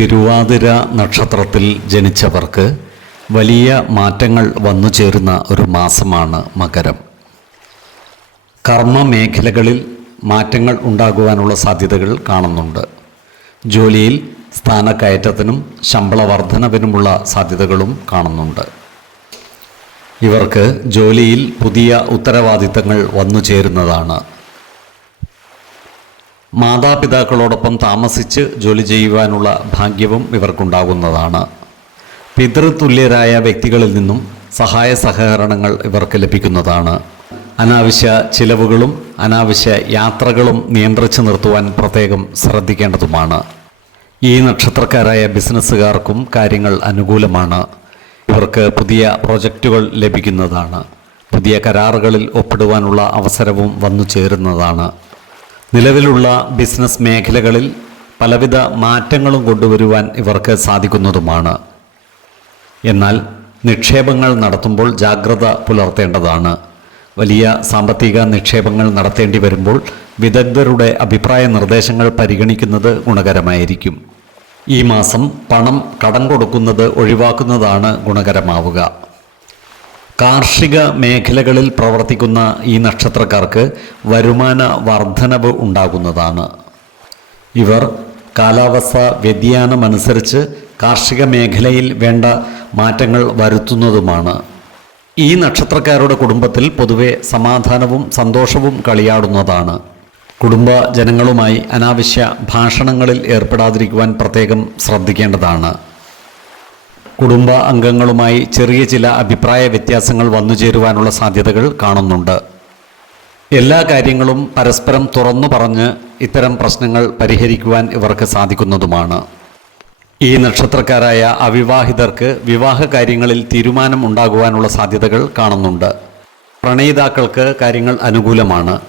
തിരുവാതിര നക്ഷത്രത്തിൽ ജനിച്ചവർക്ക് വലിയ മാറ്റങ്ങൾ വന്നു ചേരുന്ന ഒരു മാസമാണ് മകരം. കർമ്മ മേഖലകളിൽ മാറ്റങ്ങൾ ഉണ്ടാകുവാനുള്ള സാധ്യതകൾ കാണുന്നുണ്ട്. ജോലിയിൽ സ്ഥാനക്കയറ്റത്തിനും ശമ്പള വർധനവിനുമുള്ള സാധ്യതകളും കാണുന്നുണ്ട്. ഇവർക്ക് ജോലിയിൽ പുതിയ ഉത്തരവാദിത്തങ്ങൾ വന്നു ചേരുന്നതാണ് മാതാപിതാക്കളോടൊപ്പം താമസിച്ച് ജോലി ചെയ്യുവാനുള്ള ഭാഗ്യവും ഇവർക്കുണ്ടാകുന്നതാണ്. പിതൃതുല്യരായ വ്യക്തികളിൽ നിന്നും സഹായ സഹകരണങ്ങൾ ഇവർക്ക് ലഭിക്കുന്നതാണ്. അനാവശ്യ ചിലവുകളും അനാവശ്യ യാത്രകളും നിയന്ത്രിച്ചു നിർത്തുവാൻ പ്രത്യേകം ശ്രദ്ധിക്കേണ്ടതുമാണ്. ഈ നക്ഷത്രക്കാരായ ബിസിനസ്സുകാർക്കും കാര്യങ്ങൾ അനുകൂലമാണ്. ഇവർക്ക് പുതിയ പ്രോജക്റ്റുകൾ ലഭിക്കുന്നതാണ്. പുതിയ കരാറുകളിൽ ഒപ്പിടുവാനുള്ള അവസരവും വന്നു ചേരുന്നതാണ്. നിലവിലുള്ള ബിസിനസ് മേഖലകളിൽ പലവിധ മാറ്റങ്ങളും കൊണ്ടുവരുവാൻ ഇവർക്ക് സാധിക്കുന്നതുമാണ്. എന്നാൽ നിക്ഷേപങ്ങൾ നടത്തുമ്പോൾ ജാഗ്രത പുലർത്തേണ്ടതാണ്. വലിയ സാമ്പത്തിക നിക്ഷേപങ്ങൾ നടത്തേണ്ടി വരുമ്പോൾ വിദഗ്ധരുടെ അഭിപ്രായ നിർദ്ദേശങ്ങൾ പരിഗണിക്കുന്നത് ഗുണകരമായിരിക്കും. ഈ മാസം പണം കടം കൊടുക്കുന്നത് ഒഴിവാക്കുന്നതാണ് ഗുണകരമാവുക. കാർഷിക മേഖലകളിൽ പ്രവർത്തിക്കുന്ന ഈ നക്ഷത്രക്കാർക്ക് വരുമാന വർധനവ് ഉണ്ടാകുന്നതാണ്. ഇവർ കാലാവസ്ഥ വ്യതിയാനമനുസരിച്ച് കാർഷിക മേഖലയിൽ വേണ്ട മാറ്റങ്ങൾ വരുത്തുന്നതുമാണ്. ഈ നക്ഷത്രക്കാരുടെ കുടുംബത്തിൽ പൊതുവെ സമാധാനവും സന്തോഷവും കളിയാടുന്നതാണ്. കുടുംബ ജനങ്ങളുമായി അനാവശ്യ ഭാഷണങ്ങളിൽ ഏർപ്പെടാതിരിക്കുവാൻ പ്രത്യേകം ശ്രദ്ധിക്കേണ്ടതാണ്. കുടുംബ അംഗങ്ങളുമായി ചെറിയ ചില അഭിപ്രായ വ്യത്യാസങ്ങൾ വന്നു ചേരുവാനുള്ള സാധ്യതകൾ കാണുന്നുണ്ട്. എല്ലാ കാര്യങ്ങളും പരസ്പരം തുറന്നു പറഞ്ഞ് ഇത്തരം പ്രശ്നങ്ങൾ പരിഹരിക്കുവാൻ ഇവർക്ക് സാധിക്കുന്നതുമാണ്. ഈ നക്ഷത്രക്കാരായ അവിവാഹിതർക്ക് വിവാഹ കാര്യങ്ങളിൽ തീരുമാനം ഉണ്ടാകുവാനുള്ള സാധ്യതകൾ കാണുന്നുണ്ട്. പ്രണയിതാക്കൾക്ക് കാര്യങ്ങൾ അനുകൂലമാണ്.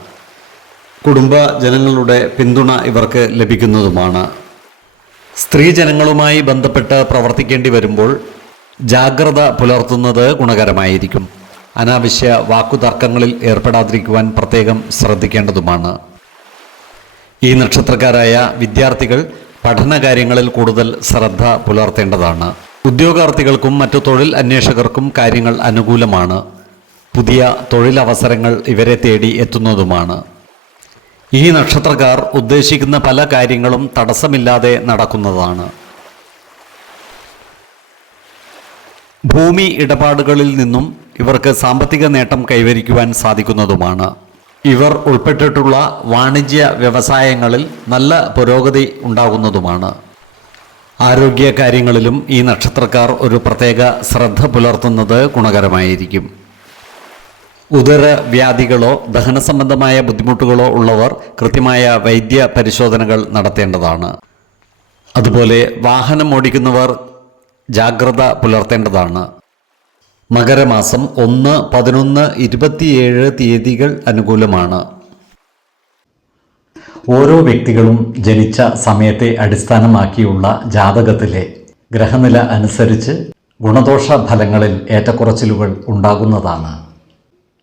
കുടുംബ ജനങ്ങളുടെ പിന്തുണ ഇവർക്ക് ലഭിക്കുന്നതുമാണ്. സ്ത്രീജനങ്ങളുമായി ബന്ധപ്പെട്ട് പ്രവർത്തിക്കേണ്ടി വരുമ്പോൾ ജാഗ്രത പുലർത്തുന്നത് ഗുണകരമായിരിക്കും. അനാവശ്യ വാക്കുതർക്കങ്ങളിൽ ഏർപ്പെടാതിരിക്കുവാൻ പ്രത്യേകം ശ്രദ്ധിക്കേണ്ടതുമാണ്. ഈ നക്ഷത്രക്കാരായ വിദ്യാർത്ഥികൾ പഠനകാര്യങ്ങളിൽ കൂടുതൽ ശ്രദ്ധ പുലർത്തേണ്ടതാണ്. ഉദ്യോഗാർത്ഥികൾക്കും മറ്റു തൊഴിൽ അന്വേഷകർക്കും കാര്യങ്ങൾ അനുകൂലമാണ്. പുതിയ തൊഴിലവസരങ്ങൾ ഇവരെ തേടി എത്തുന്നതുമാണ്. ഈ നക്ഷത്രക്കാർ ഉദ്ദേശിക്കുന്ന പല കാര്യങ്ങളും തടസ്സമില്ലാതെ നടക്കുന്നതാണ്. ഭൂമി ഇടപാടുകളിൽ നിന്നും ഇവർക്ക് സാമ്പത്തിക നേട്ടം കൈവരിക്കുവാൻ സാധിക്കുന്നതുമാണ്. ഇവർ ഉൾപ്പെട്ടിട്ടുള്ള വാണിജ്യ വ്യവസായങ്ങളിൽ നല്ല പുരോഗതി ഉണ്ടാകുന്നതുമാണ്. ആരോഗ്യ കാര്യങ്ങളിലും ഈ നക്ഷത്രക്കാർ ഒരു പ്രത്യേക ശ്രദ്ധ പുലർത്തുന്നത് ഗുണകരമായിരിക്കും. ഉദര വ്യാധികളോ ദഹന സംബന്ധമായ ബുദ്ധിമുട്ടുകളോ ഉള്ളവർ കൃത്യമായ വൈദ്യ പരിശോധനകൾ നടത്തേണ്ടതാണ്. അതുപോലെ വാഹനം ഓടിക്കുന്നവർ ജാഗ്രത പുലർത്തേണ്ടതാണ്. മകരമാസം ഒന്ന് പതിനൊന്ന് ഇരുപത്തിയേഴ് തീയതികൾ അനുകൂലമാണ്. ഓരോ വ്യക്തികളും ജനിച്ച സമയത്തെ അടിസ്ഥാനമാക്കിയുള്ള ജാതകത്തിലെ ഗ്രഹനില അനുസരിച്ച് ഗുണദോഷ ഫലങ്ങളിൽ ഏറ്റക്കുറച്ചിലുകൾ ഉണ്ടാകുന്നതാണ്.